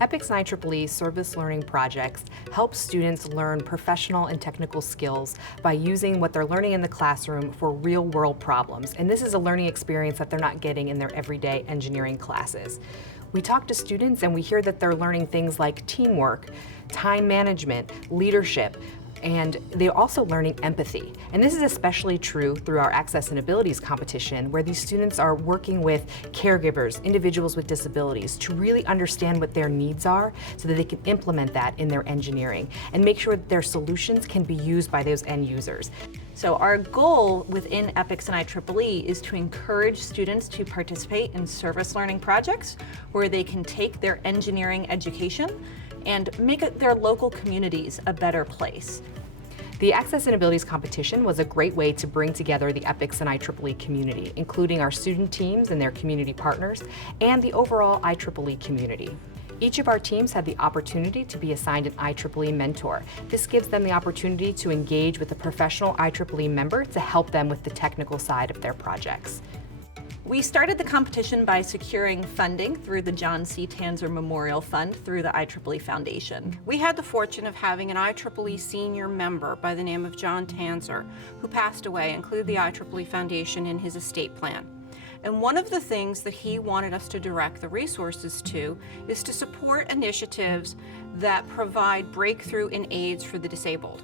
EPICS and IEEE service learning projects help students learn professional and technical skills by using what they're learning in the classroom for real-world problems. And this is a learning experience that they're not getting in their everyday engineering classes. We talk to students and we hear that they're learning things like teamwork, time management, leadership, and they're also learning empathy. And this is especially true through our Access and Abilities competition, where these students are working with caregivers, individuals with disabilities, to really understand what their needs are so that they can implement that in their engineering and make sure that their solutions can be used by those end users. So our goal within EPICS and IEEE is to encourage students to participate in service learning projects where they can take their engineering education and make their local communities a better place. The Access and Abilities competition was a great way to bring together the EPICS and IEEE community, including our student teams and their community partners, and the overall IEEE community. Each of our teams had the opportunity to be assigned an IEEE mentor. This gives them the opportunity to engage with a professional IEEE member to help them with the technical side of their projects. We started the competition by securing funding through the John C. Tanzer Memorial Fund through the IEEE Foundation. We had the fortune of having an IEEE senior member by the name of John Tanzer, who passed away, include the IEEE Foundation in his estate plan. And one of the things that he wanted us to direct the resources to is to support initiatives that provide breakthrough in aids for the disabled.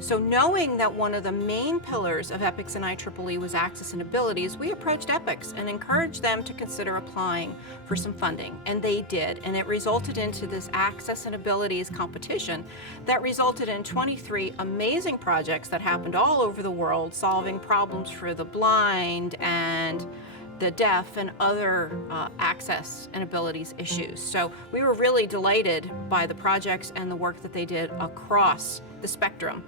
So knowing that one of the main pillars of EPICS and IEEE was access and abilities, we approached EPICS and encouraged them to consider applying for some funding, and they did. And it resulted into this access and abilities competition that resulted in 23 amazing projects that happened all over the world, solving problems for the blind and the deaf and other access and abilities issues. So we were really delighted by the projects and the work that they did across the spectrum.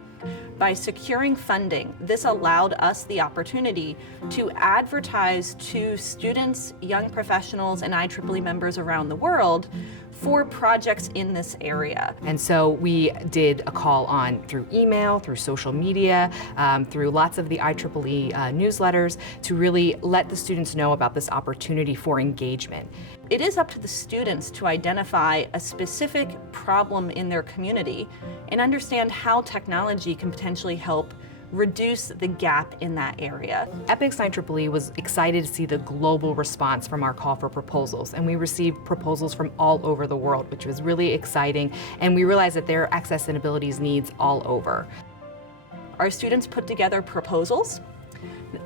By securing funding, this allowed us the opportunity to advertise to students, young professionals, and IEEE members around the world for projects in this area. And so we did a call on through email, through social media, through lots of the IEEE newsletters to really let the students know about this opportunity for engagement. It is up to the students to identify a specific problem in their community and understand how technology can potentially help reduce the gap in that area. EPICS and IEEE was excited to see the global response from our call for proposals, and we received proposals from all over the world, which was really exciting, and we realized that there are access and abilities needs all over. Our students put together proposals,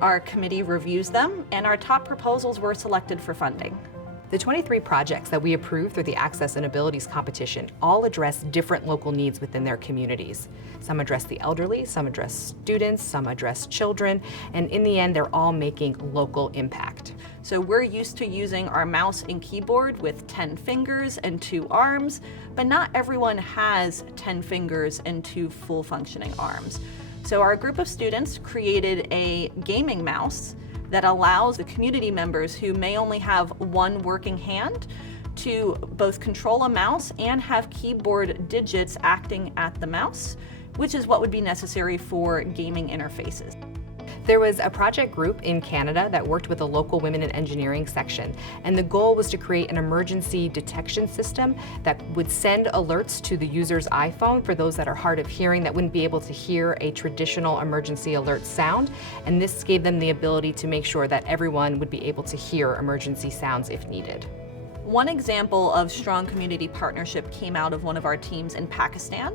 our committee reviews them, and our top proposals were selected for funding. The 23 projects that we approved through the Access and Abilities competition all address different local needs within their communities. Some address the elderly, some address students, some address children, and in the end, they're all making local impact. So we're used to using our mouse and keyboard with 10 fingers and 2 arms, but not everyone has 10 fingers and 2 full functioning arms. So our group of students created a gaming mouse that allows the community members who may only have one working hand to both control a mouse and have keyboard digits acting at the mouse, which is what would be necessary for gaming interfaces. There was a project group in Canada that worked with a local women in engineering section, and the goal was to create an emergency detection system that would send alerts to the user's iPhone for those that are hard of hearing that wouldn't be able to hear a traditional emergency alert sound, and this gave them the ability to make sure that everyone would be able to hear emergency sounds if needed. One example of strong community partnership came out of one of our teams in Pakistan.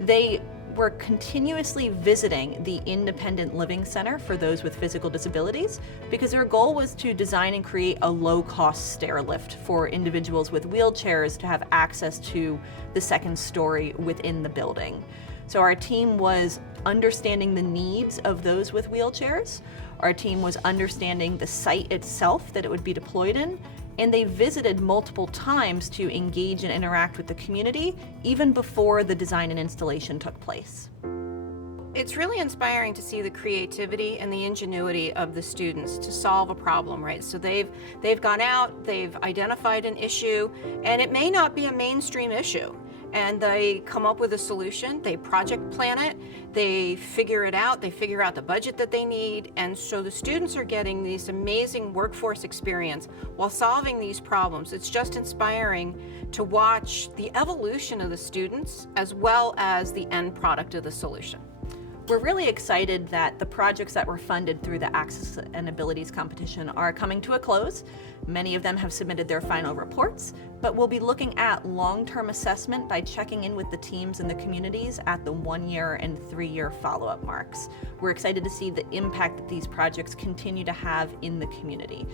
They were continuously visiting the Independent Living Center for those with physical disabilities because their goal was to design and create a low-cost stair lift for individuals with wheelchairs to have access to the second story within the building. So our team was understanding the needs of those with wheelchairs. Our team was understanding the site itself that it would be deployed in, and they visited multiple times to engage and interact with the community even before the design and installation took place. It's really inspiring to see the creativity and the ingenuity of the students to solve a problem, right? So they've gone out, they've identified an issue, and it may not be a mainstream issue. and they come up with a solution, they project plan it, they figure it out, they figure out the budget that they need, and so the students are getting this amazing workforce experience while solving these problems. It's just inspiring to watch the evolution of the students as well as the end product of the solution. We're really excited that the projects that were funded through the Access and Abilities competition are coming to a close. Many of them have submitted their final reports, but we'll be looking at long-term assessment by checking in with the teams and the communities at the 1-year and 3-year follow-up marks. We're excited to see the impact that these projects continue to have in the community.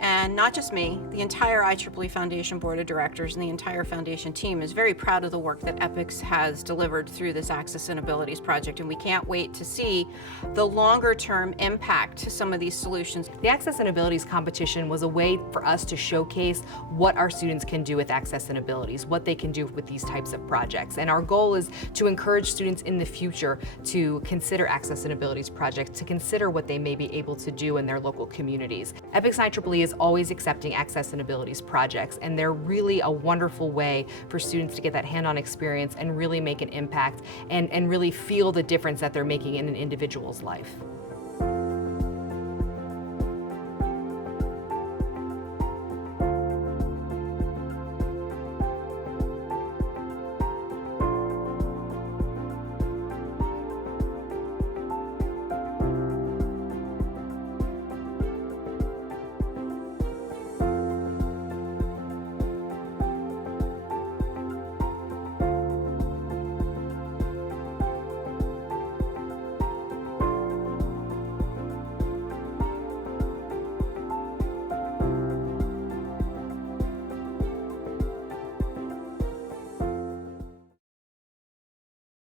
And not just me, the entire IEEE Foundation Board of Directors and the entire Foundation team is very proud of the work that EPICS has delivered through this Access and Abilities project, and we can't wait to see the longer-term impact to some of these solutions. The Access and Abilities competition was a way for us to showcase what our students can do with Access and Abilities, what they can do with these types of projects. And our goal is to encourage students in the future to consider Access and Abilities projects, to consider what they may be able to do in their local communities. EPICS IEEE is always accepting Access and Abilities projects, and they're really a wonderful way for students to get that hand-on experience and really make an impact and really feel the difference that they're making in an individual's life.